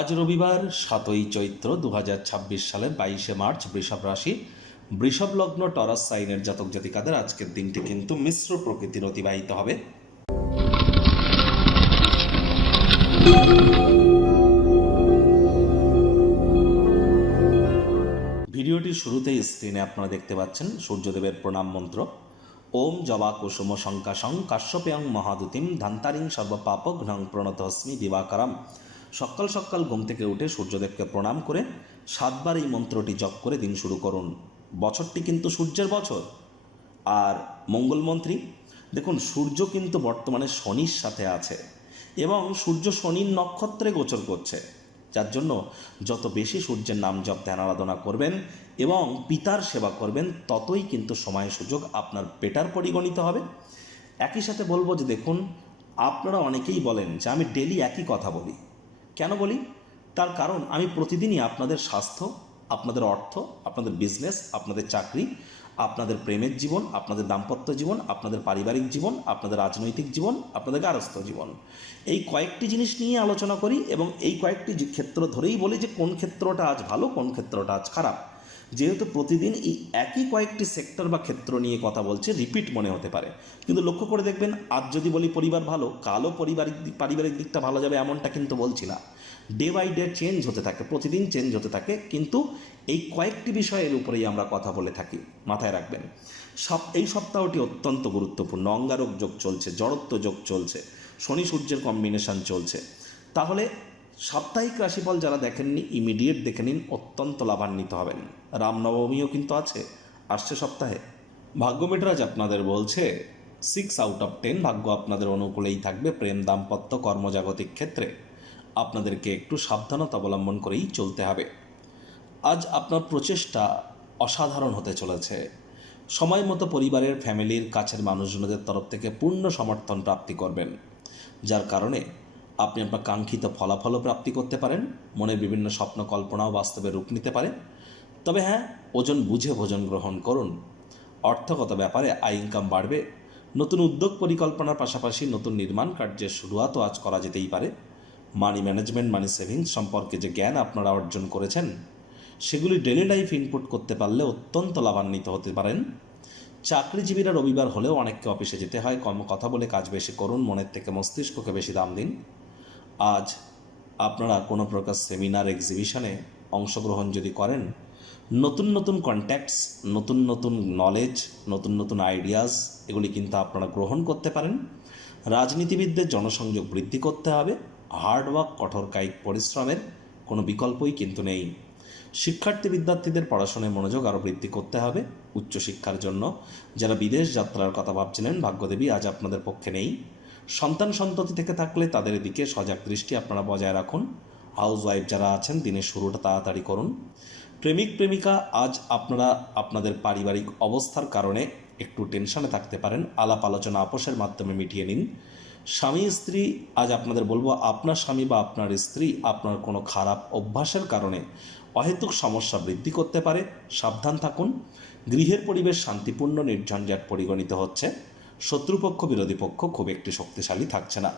আজ রবিবার 7ই চৈত্র 2026 সালের 22শে মার্চ বৃষভ রাশি বৃষভ লগ্ন টরাস সাইনের জাতক জাতিকাদের আজকের দিনটি কিন্তু মিশ্র প্রকৃতির অতিবাহিত হবে। ভিডিওটির শুরুতেই স্ক্রিনে আপনারা দেখতে পাচ্ছেন সূর্যদেবের প্রণাম মন্ত্র। ওম জবা কুসুম শঙ্কাশং কাশ্যপেয়ং মহাদুতিম ধান্তারিং সর্বপাপঘ্নং প্রণতস্মি দিবাকরম। সকাল সকাল ঘুম থেকে উঠে সূর্যদেবকে প্রণাম করে 7 বার এই মন্ত্রটি জপ করে দিন শুরু করুন। বছরটি কিন্তু সূর্যের বছর। আর মঙ্গলমন্ত্রী দেখুন, সূর্য কিন্তু বর্তমানে শনির সাথে আছে এবং সূর্য শনির নক্ষত্রে গোচর করছে, যার জন্য যত বেশি সূর্যের নাম জপ ধ্যান আরাধনা করবেন এবং পিতার সেবা করবেন, ততই কিন্তু সময় সুযোগ আপনার বেটার পরিগণিত হবে। একই সাথে বলবো যে দেখুন, আপনারা অনেকেই বলেন যে আমি ডেলি একই কথা বলি। কেন বলি? তার কারণ আমি প্রতিদিনই আপনাদের স্বাস্থ্য, আপনাদের অর্থ, আপনাদের বিজনেস, আপনাদের চাকরি, আপনাদের প্রেমের জীবন, আপনাদের দাম্পত্য জীবন, আপনাদের পারিবারিক জীবন, আপনাদের রাজনৈতিক জীবন, আপনাদের গার্হস্থ্য জীবন, এই কয়েকটি জিনিস নিয়ে আলোচনা করি এবং এই কয়েকটি ক্ষেত্র ধরেই বলি যে কোন ক্ষেত্রটা আজ ভালো, কোন ক্ষেত্রটা আজ খারাপ। যেহেতু প্রতিদিন এই একই কয়েকটি সেক্টর বা ক্ষেত্র নিয়ে কথা বলছে, রিপিট মনে হতে পারে, কিন্তু লক্ষ্য করে দেখবেন আজ যদি বলি পরিবার ভালো, কালও পারিবারিক দিকটা ভালো যাবে এমনটা কিন্তু বলছি না। ডে বাই ডে চেঞ্জ হতে থাকে, প্রতিদিন চেঞ্জ হতে থাকে, কিন্তু এই কয়েকটি বিষয়ের উপরেই আমরা কথা বলে থাকি, মাথায় রাখবেন। এই সপ্তাহটি অত্যন্ত গুরুত্বপূর্ণ। অঙ্গারক যোগ চলছে, জড়ত্ব যোগ চলছে, শনি সূর্যের কম্বিনেশন চলছে। তাহলে সাপ্তাহিক রাশিফল যারা দেখেননি ইমিডিয়েট দেখে নিন, অত্যন্ত লাভান্বিত হবেন। রামনবমীও কিন্তু আসছে সপ্তাহে। ভাগ্য মিটারাজ আপনাদের বলছে 6 আউট অফ 10 ভাগ্য আপনাদের অনুকূলেই থাকবে। প্রেম, দাম্পত্য, কর্মজাগতিক ক্ষেত্রে আপনাদেরকে একটু সাবধানতা অবলম্বন করেই চলতে হবে। আজ আপনার প্রচেষ্টা অসাধারণ হতে চলেছে। সময় মতো পরিবারের, ফ্যামিলির, কাছের মানুষজনদের তরফ থেকে পূর্ণ সমর্থন প্রাপ্তি করবেন, যার কারণে আপনি আপনার কাঙ্ক্ষিত ফলাফলও প্রাপ্তি করতে পারেন। মনের বিভিন্ন স্বপ্ন কল্পনাও বাস্তবে রূপ নিতে পারে। তবে হ্যাঁ, ওজন বুঝে ভোজন গ্রহণ করুন। অর্থগত ব্যাপারে আয় ইনকাম বাড়বে। নতুন উদ্যোগ পরিকল্পনার পাশাপাশি নতুন নির্মাণ কার্যের শুরুয়াতও আজ করা যেতেই পারে। মানি ম্যানেজমেন্ট, মানি সেভিংস সম্পর্কে যে জ্ঞান আপনারা অর্জন করেছেন, সেগুলি ডেলি লাইফ ইনপুট করতে পারলে অত্যন্ত লাভান্বিত হতে পারেন। চাকরিজীবীরা রবিবার হলেও অনেককে অফিসে যেতে হয়। কথা বলে কাজ বেশি করুন, মনের থেকে মস্তিষ্ককে বেশি দাম দিন। আজ আপনারা কোনো প্রকার সেমিনার, এক্সিবিশনে অংশগ্রহণ যদি করেন, নতুন নতুন কন্ট্যাক্টস, নতুন নতুন নলেজ, নতুন নতুন আইডিয়াস এগুলি কিন্তু আপনারা গ্রহণ করতে পারেন। রাজনীতিবিদদের জনসংযোগ বৃদ্ধি করতে হবে। হার্ডওয়ার্ক, কঠোর কায়িক পরিশ্রমের কোনো বিকল্পই কিন্তু নেই। শিক্ষার্থী বিদ্যার্থীদের পড়াশোনায় মনোযোগ আরও বৃদ্ধি করতে হবে। উচ্চশিক্ষার জন্য যারা বিদেশ যাত্রার কথা ভাবছিলেন, ভাগ্যদেবী আজ আপনাদের পক্ষে নেই। সন্তান সন্ততি থেকে থাকলে তাদের দিকে সজাগ দৃষ্টি আপনারা বজায় রাখুন। হাউস ওয়াইফ যারা আছেন, দিনের শুরুটা তাড়াতাড়ি করুন। প্রেমিক প্রেমিকা আজ আপনারা আপনাদের পারিবারিক অবস্থার কারণে একটু টেনশনে থাকতে পারেন। আলাপ আলোচনা আপোষের মাধ্যমে মিটিয়ে নিন। স্বামী স্ত্রী আজ আপনাদের বলবো, আপনার স্বামী বা আপনার স্ত্রী আপনার কোনো খারাপ অভ্যাসের কারণে অহেতুক সমস্যা বৃদ্ধি করতে পারে, সাবধান থাকুন। গৃহের পরিবেশ শান্তিপূর্ণ, নির্ঝঞ্ঝাট পরিগণিত হচ্ছে। শত্রুপক্ষ, বিরোধী পক্ষ খুব একটি শক্তিশালী থাকছে না।